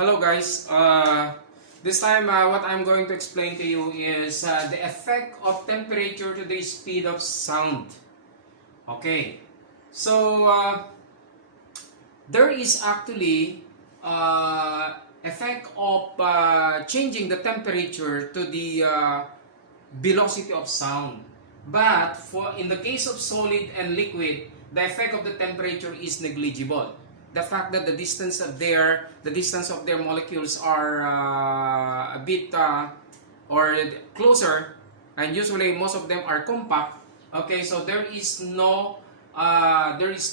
Hello guys, this time what I'm going to explain to you is the effect of temperature to the speed of sound. Okay, so there is actually effect of changing the temperature to the velocity of sound. But in the case of solid and liquid, the effect of the temperature is negligible. The fact that the distance of their molecules are a bit or closer, and usually most of them are compact. Okay, so there is no direct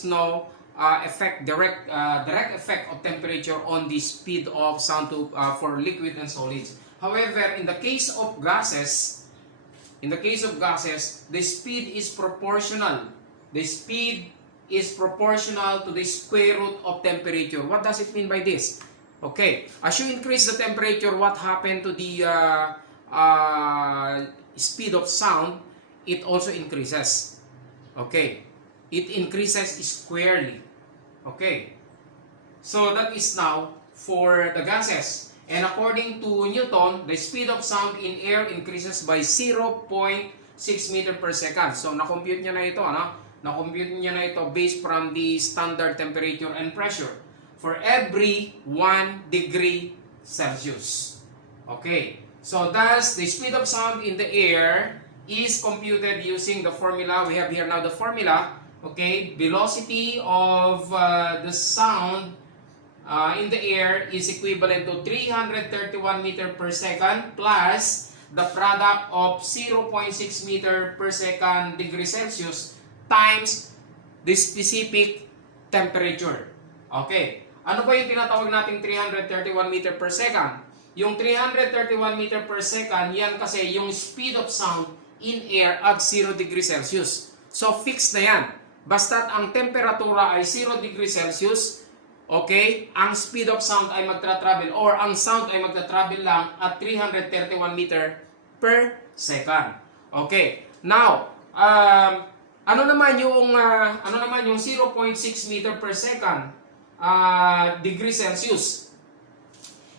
effect of temperature on the speed of sound for liquid and solids. However, in the case of gases, the speed is proportional. The speed is proportional to the square root of temperature. What does it mean by this? Okay, as you increase the temperature, what happened to the speed of sound? It also increases. Okay, it increases squarely. Okay, so that is now for the gases. And according to Newton, the speed of sound in air increases by 0.6 meter per second. So na-compute niya na ito, ano? Na-compute niya na ito based from the standard temperature and pressure for every 1 degree Celsius. Okay, so thus the speed of sound in the air is computed using the formula. We have here now the formula. Okay, velocity of the sound in the air is equivalent to 331 meter per second plus the product of 0.6 meter per second degree Celsius times the specific temperature. Okay. Ano ba yung tinatawag nating 331 meter per second? Yung 331 meter per second, yan kasi yung speed of sound in air at 0 degree Celsius. So, fixed na yan. Basta't ang temperatura ay 0 degree Celsius, okay, ang speed of sound ay magtra-travel or ang sound ay magtra-travel lang at 331 meter per second. Okay. Now, ano naman yung 0.6 meter per second degree Celsius?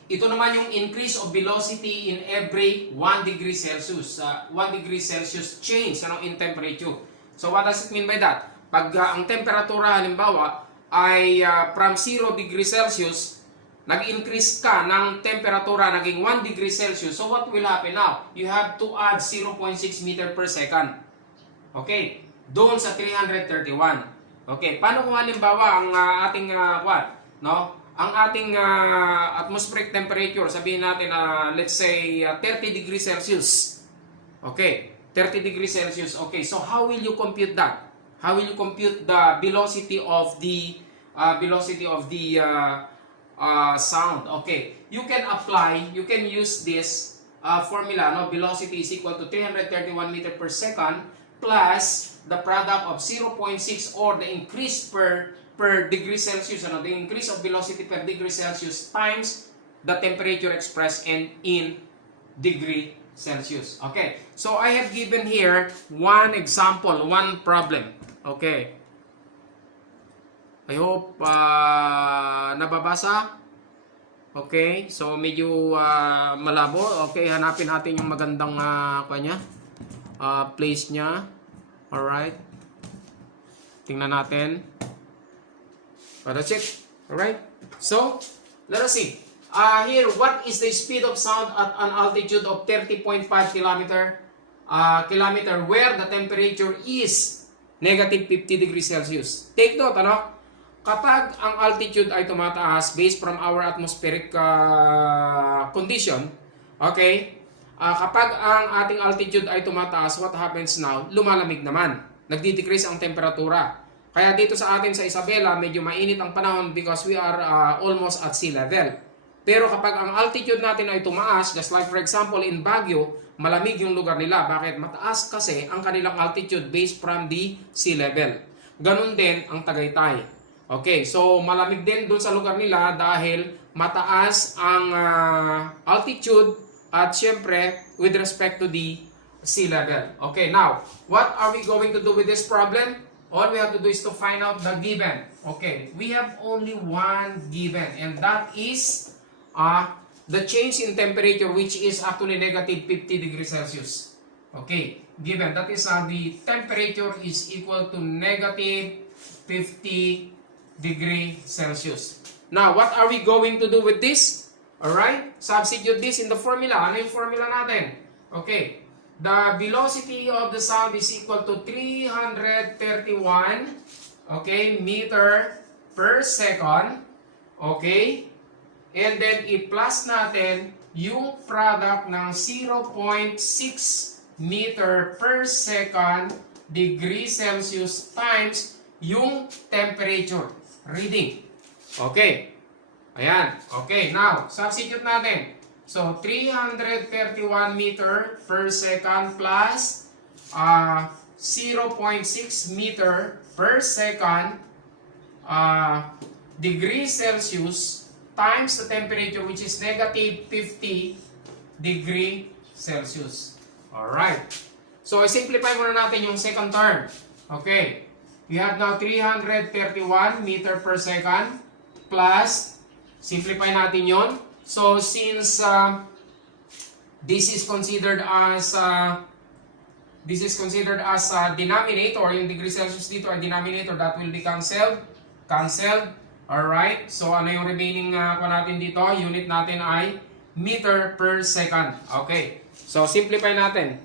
Ito naman yung increase of velocity in every 1 degree Celsius. 1 degree Celsius change in temperature. So what does it mean by that? Pag ang temperatura halimbawa ay from 0 degree Celsius, nag-increase ka ng temperatura naging 1 degree Celsius. So what will happen now? You have to add 0.6 meter per second. Okay? Doon sa 331. Okay, paano kung halimbawa ang ating ang ating atmospheric temperature, sabihin natin let's say 30 degrees Celsius. Okay, 30 degrees Celsius. Okay, so how will you compute that? How will you compute the velocity of the sound? Okay, you can use this formula, velocity is equal to 331 meter per second plus the product of 0.6 or the increase per degree Celsius, the increase of velocity per degree Celsius times the temperature expressed in degree Celsius. Okay, so I have given here one example, one problem. Okay, I hope nababasa. Okay, so medyo malabo. Okay, hanapin natin yung magandang place niya. Alright. Tingnan natin. That's it. Alright. So, let us see. Here, what is the speed of sound at an altitude of 30.5 kilometer where the temperature is negative 50 degrees Celsius? Take note, kapag ang altitude ay tumataas based from our atmospheric condition, okay, kapag ang ating altitude ay tumataas, what happens now? Lumalamig naman. Nagdi-decrease ang temperatura. Kaya dito sa atin sa Isabela, medyo mainit ang panahon because we are almost at sea level. Pero kapag ang altitude natin ay tumaas, just like for example in Baguio, malamig yung lugar nila. Bakit? Mataas kasi ang kanilang altitude based from the sea level. Ganun din ang Tagaytay. Okay, so malamig din dun sa lugar nila dahil mataas ang altitude at syempre, with respect to the sea level. Okay, now, what are we going to do with this problem? All we have to do is to find out the given. Okay, we have only one given, and that is the change in temperature, which is actually negative 50 degrees Celsius. Okay, given that is the temperature is equal to negative 50 degree Celsius. Now, what are we going to do with this? Alright, substitute this in the formula. Ano yung formula natin? Okay, the velocity of the sound is equal to 331, okay, meter per second. Okay, and then i-plus natin yung product ng 0.6 meter per second degree Celsius times yung temperature reading. Okay. Ayan. Okay, now, substitute natin. So, 331 meter per second plus 0.6 meter per second degree Celsius times the temperature, which is negative 50 degree Celsius. Alright. So, i-simplify muna natin yung second term. Okay. We have now 331 meter per second plus, simplify natin yon. So, since this is considered as denominator, yung degree Celsius dito ay denominator, that will be cancelled. Alright, so ano yung remaining natin dito? Unit natin ay meter per second. Okay, so simplify natin.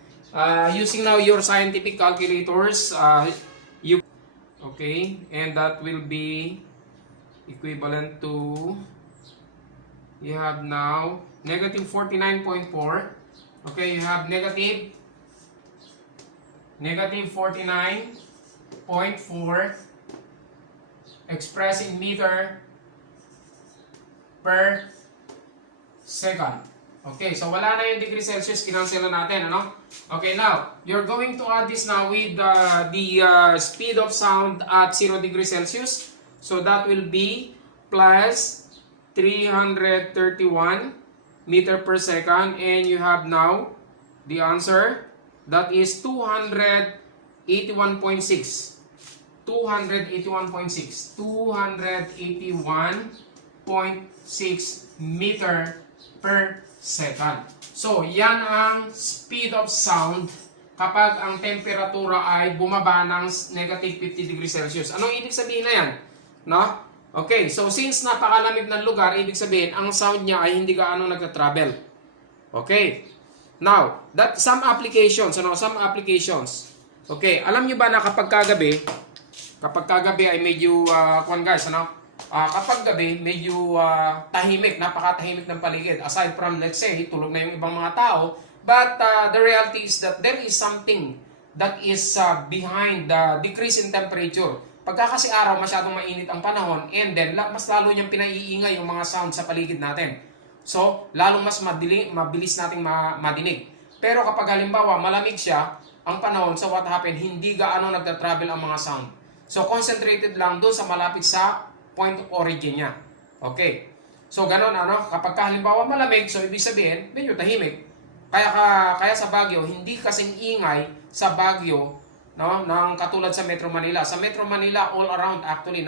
Using now your scientific calculators, okay, and that will be equivalent to, you have now negative 49.4. Okay, you have negative 49.4 expressed in meter per second. Okay, so wala na yung degree Celsius, kinansela natin, ano? Okay, now, you're going to add this now with the speed of sound at 0 degrees Celsius. So that will be plus 331 meter per second, and you have now the answer, that is 281.6 meter per second. So, yan ang speed of sound kapag ang temperatura ay bumaba ng negative 50 degrees Celsius. Anong ibig sabihin na yan? No? Okay, so since napakalamig ng lugar, ibig sabihin, ang sound niya ay hindi gaano nagta-travel. Okay. Now, some applications. Okay, alam nyo ba na kapag kagabi ay medyo, kapag gabi, medyo tahimik, napakatahimik ng paligid. Aside from, let's say, tulog na yung ibang mga tao, but the reality is that there is something that is behind the decrease in temperature. Pagka kasi araw, masyadong mainit ang panahon, and then mas lalo niyang pinaiingay yung mga sound sa paligid natin. So, lalong mas mabilis nating madinig. Pero kapag halimbawa, malamig siya, ang panahon, so what happened, hindi gaano nagta-travel ang mga sound. So, concentrated lang doon sa malapit sa point of origin niya. Okay. So, ganun, kapag halimbawa malamig, so ibig sabihin, medyo tahimik. Kaya sa Baguio, hindi kasing ingay sa Baguio, no, ng katulad sa Metro Manila. Sa Metro Manila, all around, actually,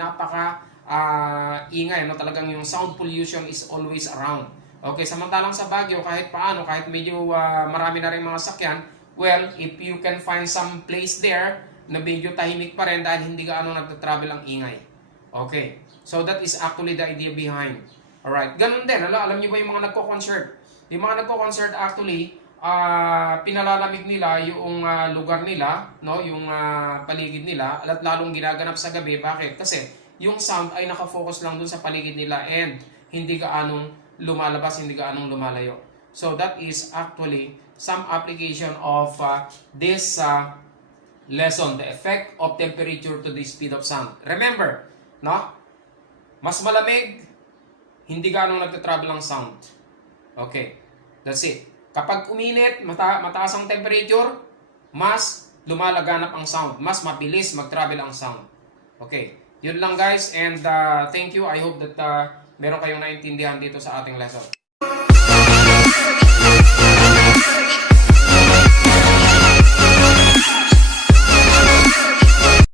ingay, no? Talagang yung sound pollution is always around. Okay, samantalang sa Baguio, kahit paano, kahit medyo marami na rin mga sakyan, well, if you can find some place there na medyo tahimik pa rin dahil hindi gaano nagta-travel ang ingay. Okay, so that is actually the idea behind. Alright, ganun din, alam niyo ba yung mga nagko-concert? Yung mga nagko-concert actually, pinalalamig nila yung lugar nila, no, yung paligid nila, at lalong ginaganap sa gabi. Bakit? Kasi yung sound ay nakafocus lang dun sa paligid nila and hindi gaanong lumalabas, hindi gaanong lumalayo. So that is actually some application of this lesson, the effect of temperature to the speed of sound. Remember, no? Mas malamig, hindi gaanong nagta-travel ang sound. Okay, that's it. Kapag uminit, mataas ang temperature, mas lumalaganap ang sound. Mas mabilis mag-travel ang sound. Okay, yun lang guys, and thank you. I hope that meron kayong naintindihan dito sa ating lesson.